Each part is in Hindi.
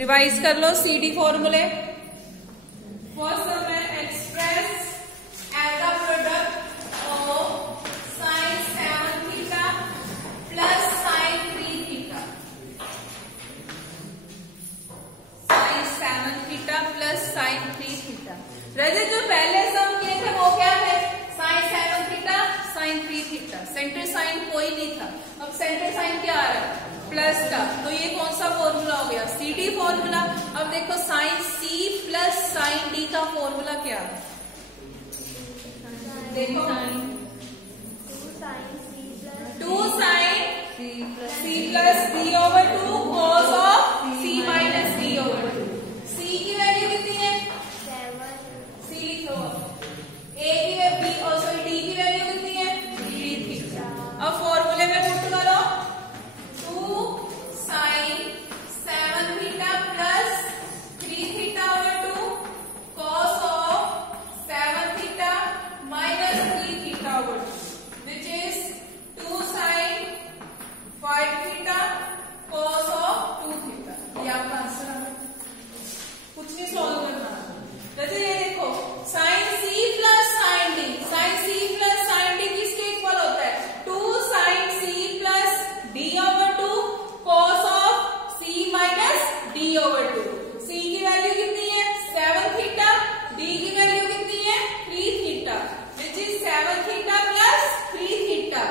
रिवाइज कर लो CD फॉर्मूले। फर्स्ट सब है express as the product of sine 7 theta plus sine 3 theta, sine 7 theta plus sine 3 theta. Rajat जो पहले सम किए थे वो क्या थे? Sine 7 theta sine 3 theta, centre sine कोई नहीं था। अब सेंटर साइन क्या आ रहा है? प्लस का, तो ये कौन सा फॉर्मूला हो गया? CD formula. अब देखो sine C plus sine D का फॉर्मूला क्या है? देखो 2 sine C plus D over 2 cos of C minus D over 2। C की वैल्यू कितनी है? 7। C लिखो। A की वैल्यू और सॉरी D की वैल्यू कितनी है? 3 थीटा। अब फॉर्मूले में पुट करो 2 sine 7 theta plus 3 theta over 2 cos of 7 theta minus 3 theta over 2 which is 2 sine 5 theta cos of 2 theta. ये आपका आंसर है, कुछ नहीं सॉल्व करना। जैसे ये देखो sine C plus sine D, sine C plus sine D किसके इक्वल होता है? 2 sine C plus D over 2 cos of C minus D over 2। C की वैल्यू कितनी है? 7 थीटा। D की वैल्यू कितनी है? 3 theta which is 7 theta plus 3 theta.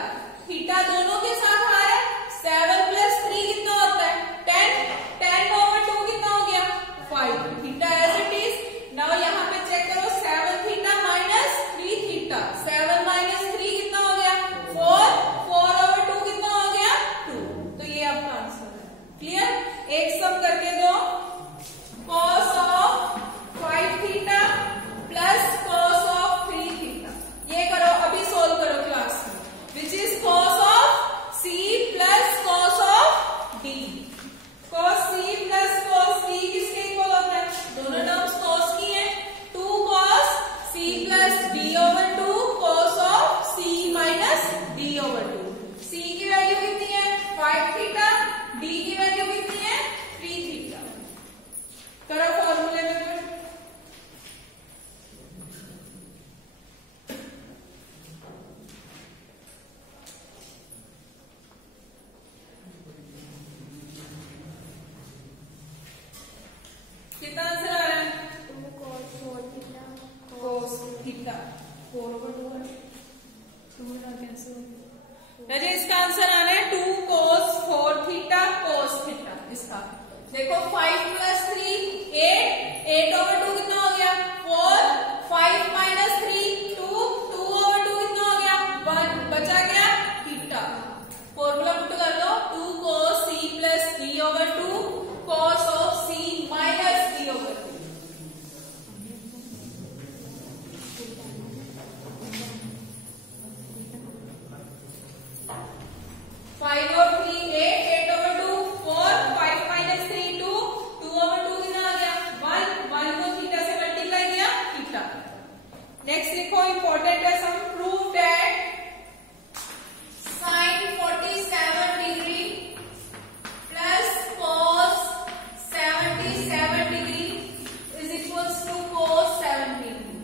Theta दोनों के साथ आ रहा है। 7 प्लस 3 कितना होता है? 10। 10 ओवर 2 कितना हो गया? 5 theta as it is. Now यहाँ पे चेक करो 7 थीटा माइनस 3 थीटा। 7 माइनस 3 कितना हो गया? 4। 4 ओवर 2 कितना हो गया? 2। तो ये आपका आंसर है। क्लियर? एक सम करके दो cos of 5 theta plus cos of 3 theta. ये करो, अभी सोल्व करो क्लास में, which is cos of C plus cos of D। Cos C plus cos D किसके इक्वल होता है? दोनों टर्म्स कॉस की है। 2 cos C plus D over 2 cos of C minus D over 2। C की वैल्यू कितनी है? 5 थीटा। D की वैल्यू कितनी है? 3 थीटा। करो फॉर्मूले में पुट। कितना आंसर आ रहा है? cos थीटा 4 ओवर 2 है। 2 ना कैंसिल हो गया। इसका आंसर आ रहा है 2 cos 4 थीटा cos थीटा। इसका देखो 5 प्लस 3 8। 8 ओवर 2 कितना हो गया? 4। 5 माइनस 3 2। 2 ओवर 2 कितना हो गया? 1। बचा क्या? थीटा। फॉर्मूला पुट कर दो 2 cos C plus D over 2 cos of C minus D over 2। 5 और 3 8। 8 ओवर 2 4। 5 माइनस 3 2। 2 ओवर 2 कितना आ गया? 1। 1 को थीटा से मल्टीप्लाई किया, थीटा। नेक्स्ट देखो इंपॉर्टेंट है sum. Prove that sine 47 degree plus cos 77 degree is equals to cos 70 degree.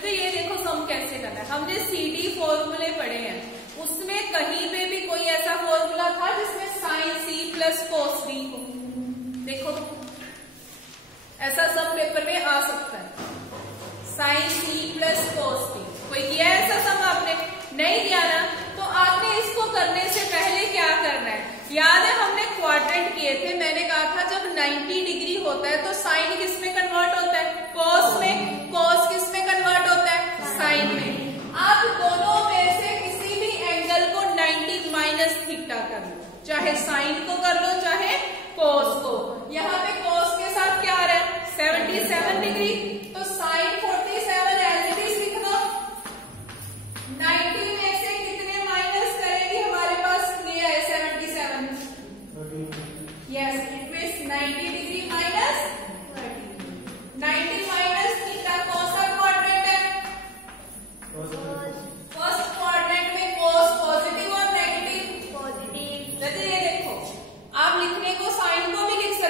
तो ये देखो सम कैसे करना है। हमने CD फॉर्मूले पढ़े हैं, उसमें कहीं पे भी कोई ऐसा फॉर्मूला था जिसमें sine C plus cos D हो? देखो ऐसा सब पेपर में आ सकता है। Sine C plus cos D कोई किया है ऐसा सम? आपने नहीं किया ना, तो आपने इसको करने से पहले क्या करना है? याद है हमने क्वाड्रेंट किए थे। मैंने कहा था जब 90 डिग्री होता है तो साइन किस में कन्वर्ट होता है? कॉस में। कॉस किस में कन्वर्ट होता है? साइन में। आप दोनों में से किसी भी एंगल को 90 माइनस थीटा कर लो, चाहे साइन को कर लो चाहे कॉस को। यहाँ पे कॉस के साथ क्या आ रहा है? 77 डिग्री। तो साइन 47 एज इट इज लिख दो। 90 में से कितने माइनस करेंगे? हमारे पास ये है 77। Yes, it means 90 degree minus 90 minus theta. कौन सा क्वाड्रेंट है? फर्स्ट क्वाड्रेंट में कॉस पॉजिटिव और नेगेटिव। पॉजिटिव। जैसे ये देखो, आप लिखने को साइन को भी लिख सकते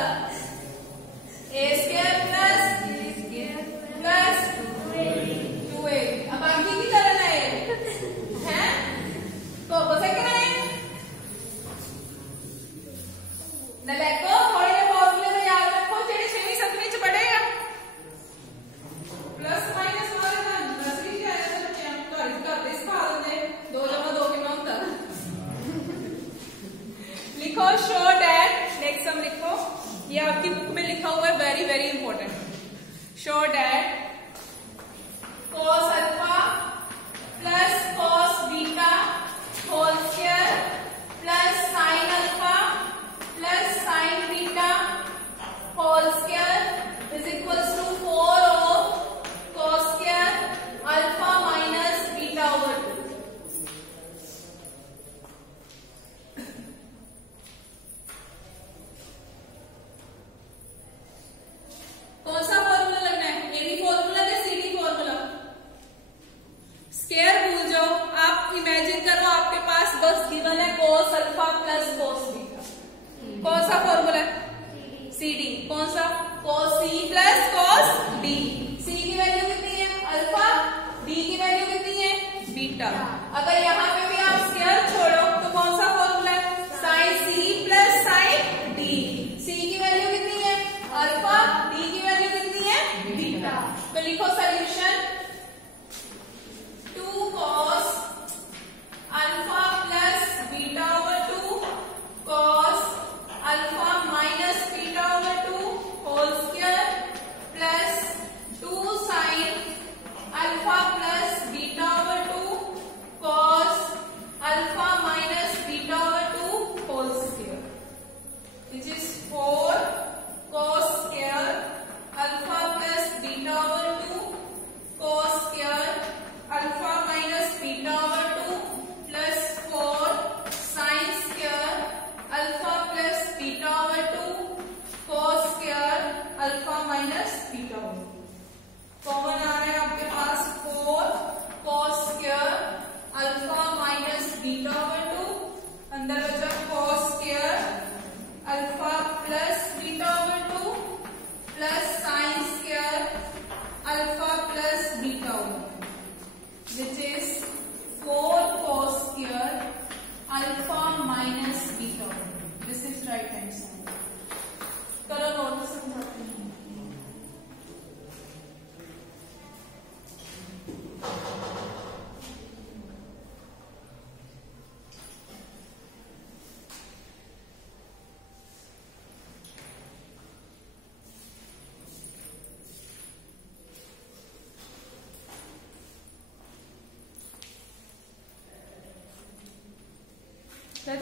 होगा a स्क्वायर प्लस 2a। अब बाकी की करना है तो बस क्या है ना देखो थोड़े जे फॉर्मूले में याद रखो जेडे 6वीं 7वीं च पढ़ेगा प्लस माइनस वाले का 10वीं च आया तो बच्चे हम तो इसका दिस खा देंगे 2 जमा 2 कितना होता लिखो शो दैट नेक्स्ट सम लिखो ये आपकी बुक में लिखा हुआ है very very important show that cos alpha plus cos beta whole square plus sin alpha plus sin beta whole square is equals to 4 of cos square alpha minus beta over 2। कौन सा फॉर्मूला लगना है एबी फॉर्मूला या सीडी फॉर्मूला स्क्वायर भूल जाओ आप इमेजिन करो आपके पास बस गिवन है cos alpha plus cos beta कौन सा फॉर्मूला है सीडी कौन सा cos c plus cos d c की वैल्यू कितनी है अल्फा d की वैल्यू कितनी है बीटा। अगर यहाँ पे भी आप स्क्वायर छोड़ो तो कौन सा फॉर्मूला है sin c plus sin d c की वैल्यू कितनी है अल्फा d की वैल्यू कितनी है बीटा। तो लिखो solution 2 cos alpha plus beta over 2 cos alpha minus beta over 2 whole square plus 2 sin alpha plus beta over 2 cos alpha minus beta over 2 whole square which is 4 cos square alpha plus beta over 2 cos square alpha minus beta over 2 plus 4 sin square alpha plus beta over 2 cos square alpha minus beta over 2। Common आ रहा है आपके पास 4 cos square alpha minus beta over 2 अंदर बचा cos square alpha plus beta over 2 plus sin square alpha plus beta over which is 4 cos square alpha minus beta. This is right hand side. करो नोट समझाते हैं।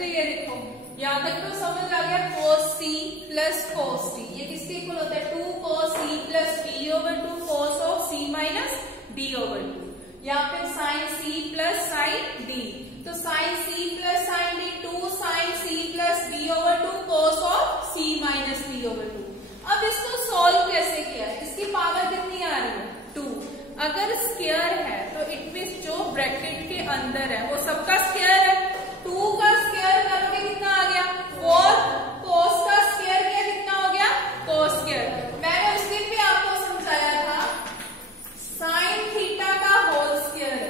ये देखो यहाँ तक तो समझ आ गया cos c plus cos d ये किसके इक्वल होता है 2 cos c plus b over 2 cos of c minus d over 2। यहाँ पे sin c plus sin d तो sin c plus sin d 2 sin c plus b over 2 cos of c minus d over 2। अब इसको सॉल्व कैसे किया है इसकी पावर कितनी आ रही है 2। अगर स्क्वायर है तो इट मींस जो ब्रैकेट के अंदर है वो सबका स्क्वायर है 2 का स्क्वायर करोगे कितना आ गया 4 cos का स्क्वायर किया कितना हो गया cos स्क्वायर। मैंने उस दिन भी आपको समझाया था sin थीटा का होल स्क्वायर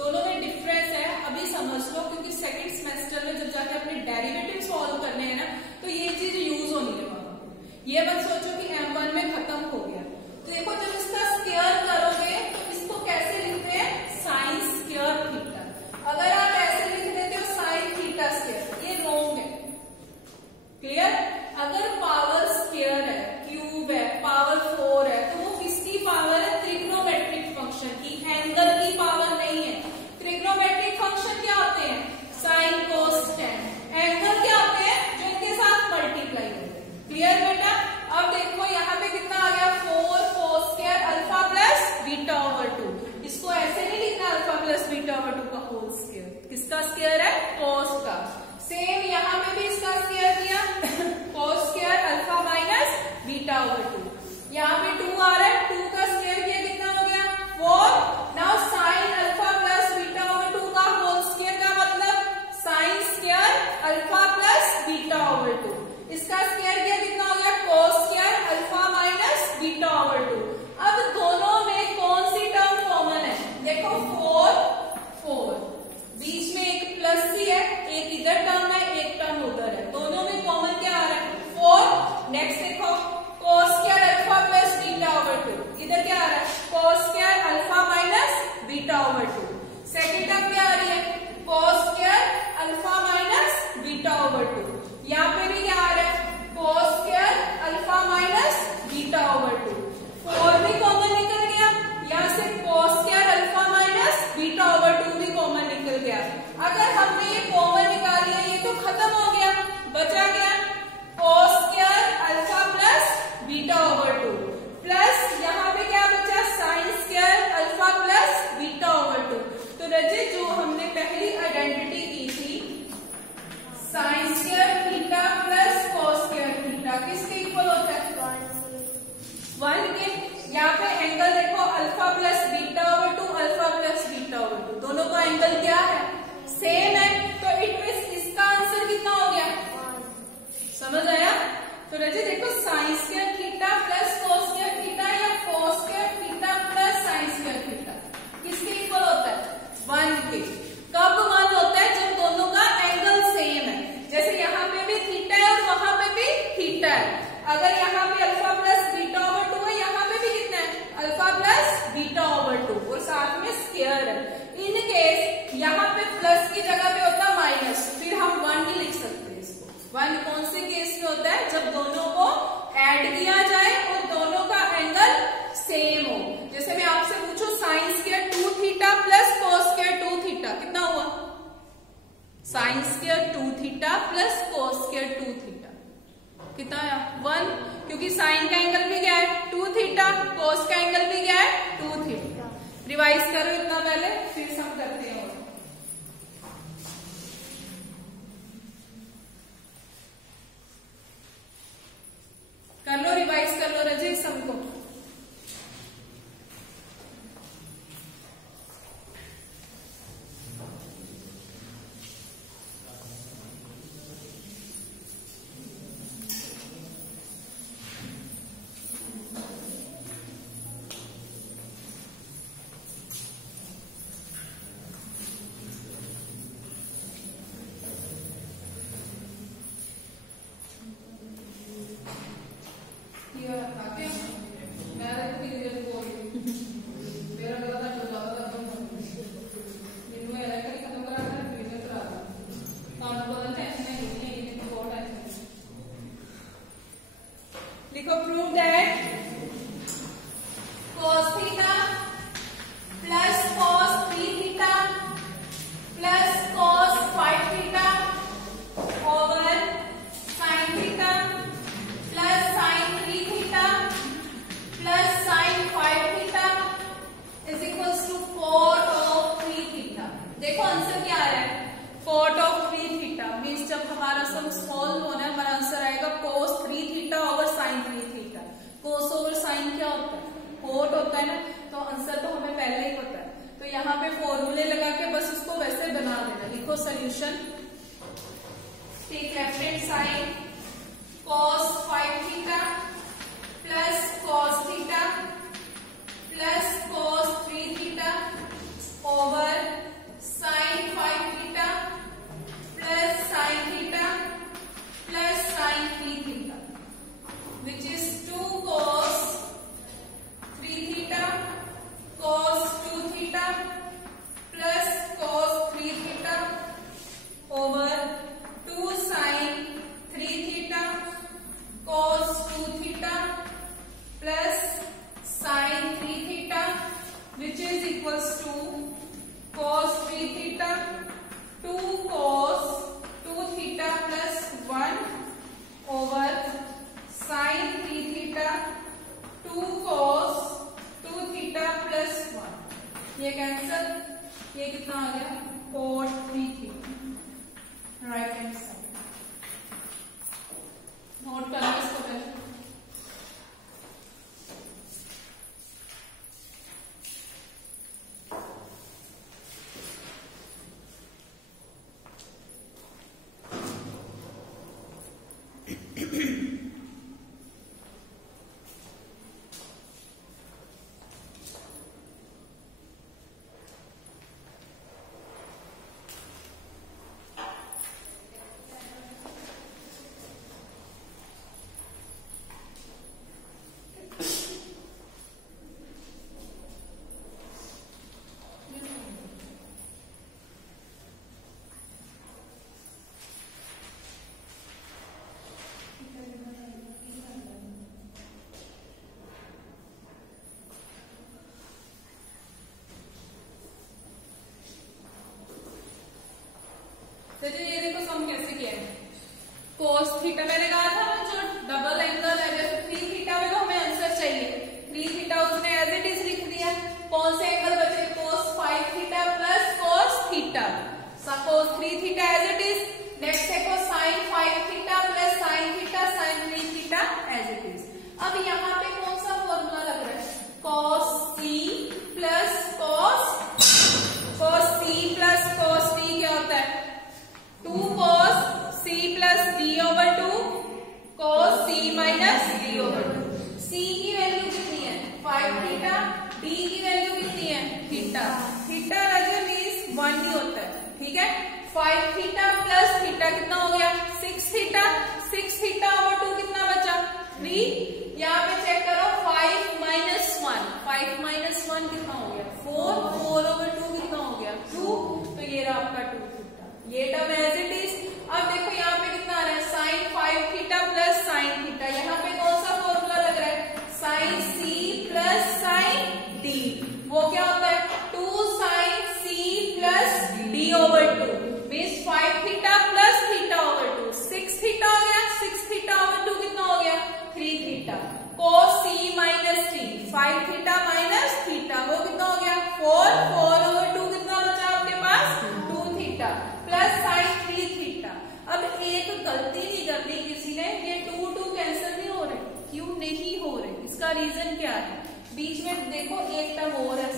दोनों में डिफरेंस है अभी समझ लो क्योंकि सेकंड सेमेस्टर में जब जाके अपने डेरिवेटिव सॉल्व करने हैं ना तो ये चीज यूज होनी है ये मत सोचो कि M1 में खत्म हो गया। तो देखो जब इसका स्क्वायर करोगे तो इसको कैसे लिखते हैं sin स्क्वायर थीटा। अगर आप ऐसे लिख देते हो sin थीटा स्क्वायर ये रॉन्ग है क्लियर। अगर पावर स्क्वायर है क्यूब है पावर 4 है तो वो किसकी पावर है ट्रिग्नोमेट्रिक फंक्शन की एंगल की पावर नहीं है। ट्रिग्नोमेट्रिक फंक्शन क्या होते हैं sin cos tan एंगल क्या होते हैं जो इनके साथ मल्टीप्लाई होते हैं क्लियर बेटा। अब इधर टर्म है, एक टर्म उधर है, दोनों में कॉमन क्या आ रहा है 4। नेक्स्ट देखो cos square alpha plus beta over 2, इधर क्या आ रहा है cos square alpha minus beta over 2। Second term क्या आ रही है cos square alpha minus beta over 2। यहाँ पे भी क्या आ रहा है cos square alpha minus beta over 2। 4 भी कॉमन निकल गया, यहाँ से cos square alpha minus beta over 2 भी कॉमन निकल गया। अगर हमने ये कॉमन निकाल लिया, ये तो खत्म हो गया, बचा गया cos square alpha plus beta over 2 plus यहाँ पे क्या बचा sin square alpha plus beta over 2। तो रजित जो हमने पहली आइडेंटिटी की थी sin square theta plus cos square theta किसके इक्वल होता है 1 के। यहाँ पे एंगल देखो alpha plus beta over 2 alpha plus beta over 2, दोनों का एंगल क्या है सेम है, तो इट मींस इसका आंसर कितना हो गया, समझ आया। तो रजित देखो sin square theta plus cos square theta या cos square theta plus sin square theta किसके इक्वल होता है 1 के। कब 1 होता है जब दोनों का एंगल सेम है, जैसे यहाँ पे भी थीटा है और वहां पे भी थीटा है। अगर यहाँ पे अल्फा प्लस बीटा ओवर 2 है, यहाँ पे भी कितना है अल्फा प्लस बीटा ओवर 2 और साथ में स्क्वायर है। इन केस यहाँ पे प्लस की जगह पे होता है माइनस, फिर हम 1 नहीं लिख सकते इसको। 1 कौन से केस में होता है जब दोनों को ऐड किया जाए और दोनों का एंगल सेम हो। जैसे मैं आपसे पूछूं sin square 2 theta plus cos square 2 theta कितना हुआ, sin square 2 theta plus cos square 2 theta कितना आया 1, क्योंकि sin का एंगल भी क्या है 2 थीटा, cos का एंगल भी क्या है 2 थीटा। रिवाइज करो इतना पहले, फिर सम करते हैं। कर लो, रिवाइज कर लो रजित सम को। लिखो prove that cos theta plus cos 3 theta plus cos 5 theta over sin theta plus sin 3 theta plus sin 5 theta is equals to cot of 3 theta. देखो आंसर क्या आ रहा है cot ऑफ 3 थीटा मीन्स जब हमारा सम सॉल्व होना है हमारा आंसर आएगा cos 3 theta over sin 3 theta. cos over sin क्या होता है cot होता है ना, तो आंसर तो हमें पहले ही पता है, तो यहाँ पे फॉर्मूले लगा के बस उसको वैसे बना देना। लिखो solution, take left hand side cos 5 theta plus cos theta plus cos 3 theta over sin 5 theta plus sin theta plus sin 3 theta which is 2 cos 3 theta cos 2 theta plus cos 3 theta theta मैंने कहा था ना, जो डबल एंगल है, जैसे 3 थीटा में तो हमें आंसर चाहिए, 3 थीटा उसने एज इट इज लिख दिया। कौन से एंगल बचे? cos 5 theta plus cos theta, suppose 3 theta as it is. Next है sin 5 theta plus sin theta, sin 3 theta as it is. अब यहाँ पे कौन सा फॉर्मूला लग रहा है? cos c plus cos c plus cos d क्या होता है? 2 cos c plus d/2 cos c minus d/2। c की वैल्यू कितनी है? 5 थीटा, d की वैल्यू कितनी है? थीटा। थीटा रजर मीन्स 1 ही होता है, ठीक है। 5 थीटा प्लस थीटा कितना हो गया? 6 थीटा। 6 थीटा/2 कितना बचा? 3। यहाँ पे चेक करो 5 माइनस 1, 5 माइनस 1 कितना हो गया? 4, 4/2 कितना हो गया? 2। तो ये रहा आपका 2 थीटा, ये टर्म एज इट इज। अब देखो यहाँ पे कितना आ रहा है? sin 5 theta plus sin theta. यहाँ पे कौन सा फॉर्मूला लग रहा है? sin c plus sin d। वो क्या होता है? 2 sin c plus d/2 means 5 theta plus theta. 6 theta हो गया, 6 थीटा/2 कितना हो गया? 3 theta. cos c minus t, 5 theta minus theta, वो कितना हो गया? 4, 4/2 कितना बचा आपके पास? 2 थीटा प्लस sin 3 थीटा। अब एक गलती नहीं करनी किसी ने, ये 2 2 कैंसिल नहीं हो रहे। क्यों नहीं हो रहे? इसका रीजन क्या है? बीच में देखो एक टर्म और है,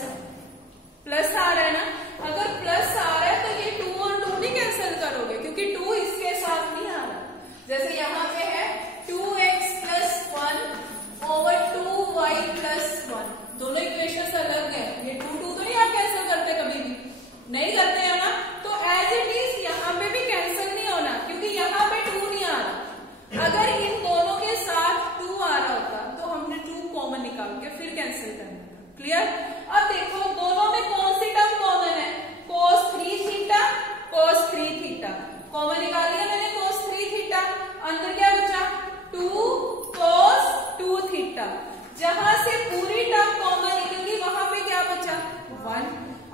प्लस आ रहा है ना। अगर प्लस आ रहा है तो ये 2 और 2 नहीं कैंसिल करोगे, क्योंकि 2 इसके साथ नहीं आ रहा। जैसे यहाँ पे है 2x प्लस 1/2y प्लस 1, दोनों इक्वेशन अलग है। ये 2 2 तो नहीं आप कैंसिल करते, कभी भी नहीं करते हो ना। तो एज इट इज यहाँ पे भी कैंसिल नहीं होना, क्योंकि यहाँ पे 2 नहीं आ रहा। अगर इन दोनों के साथ 2 आ रहा होता तो हमने 2 कॉमन निकाल के फिर कैंसिल करना था। क्लियर? अब देखो दोनों में कौन सी टर्म कॉमन है? cos 3 theta, cos 3 theta common निकाल लिया मैंने, cos 3 थीटा। अंदर क्या बचा? 2 cos 2 थीटा। जहां से पूरी टर्म कॉमन निकली वहां पे क्या बचा? 1।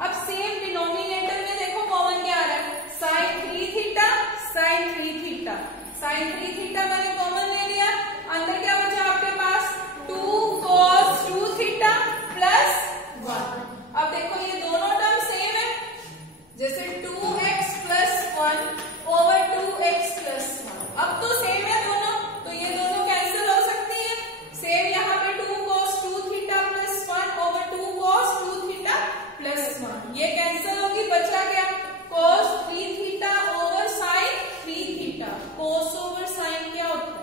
अब सेम डिनोमिनेटर में देखो कॉमन क्या आ रहा है? sin 3 theta, sin 3 theta. sin 3 theta मैंने कॉमन ले लिया, अंदर क्या बचा आपके पास? 2 cos 2 थीटा प्लस 1। अब देखो ये दोनों टर्म सेम है, जैसे 2x प्लस 1/2x प्लस 1। अब तो सेम है दोनों, तो ये दोनों कैंसिल हो सकती है। सेम यहाँ पे 2 cos 2 theta plus 1/2 cos 2 theta plus 1, ये कैंसिल होगी। बचा क्या? cos 3 theta over sin 3 theta. cos over sin क्या होता है?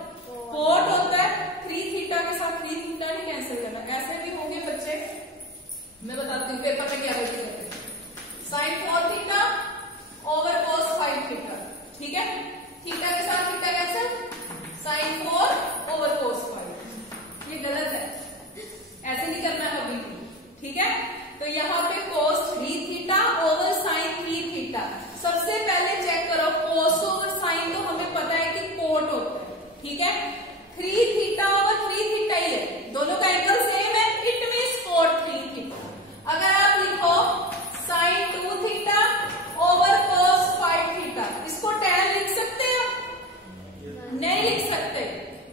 cot होता है। 3 थीटा के साथ 3 थीटा नहीं कैंसिल करना, ऐसे भी होंगे बच्चे, मैं बताती हूँ पेपर में क्या करते हैं। sin 4 theta over cos 5 theta, ठीक है। थीटा के साथ theta cancel, sin 4 over cos 5। ये गलत है, ऐसे नहीं करना कभी भी, ठीक है। तो यहाँ पे cos 3 theta over sin 3 theta. सबसे पहले चेक करो cos ओवर sin, तो हमें पता है कि cot होता है, ठीक है। 3 थीटा ओवर 3 थीटा ही है, दोनों का एंगल सेम है, इट मीन्स cot 3 थीटा। अगर आप लिखो sin 2 theta over cos 5 theta, इसको tan लिख सकते हो? नहीं लिख सकते।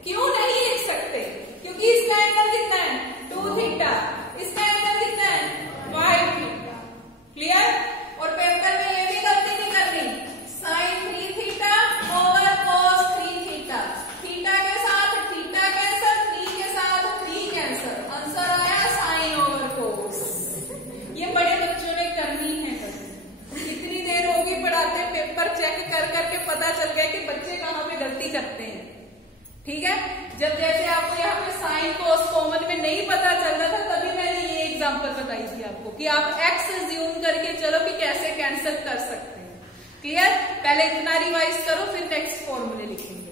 क्यों नहीं लिख सकते? क्योंकि इसका एंगल कितना है? 2 थीटा, इसका एंगल कितना है? 5 थीटा। क्लियर? और पेपर में ये भी गलती नहीं करनी, sin 3 theta over cos 3 theta. Theta के साथ थीटा कैंसर, 3 के साथ 3 कैंसर, आंसर आया sin ओवर cos। ये बड़े बच्चों ने करनी है। कितनी देर होगी पढ़ाते, पेपर चेक कर करके पता चल गया कि बच्चे कहाँ पे गलती करते हैं, ठीक है। जब जैसे आपको यहाँ पे sin cos कॉमन में नहीं पता चल रहा था, तभी मैंने ये एग्जांपल बताई थी आपको कि आप x ज्यूम करके चलो कि कैसे कैंसिल कर सकते हैं। क्लियर? पहले इतना रिवाइज करो, फिर नेक्स्ट फॉर्मूले लिखेंगे।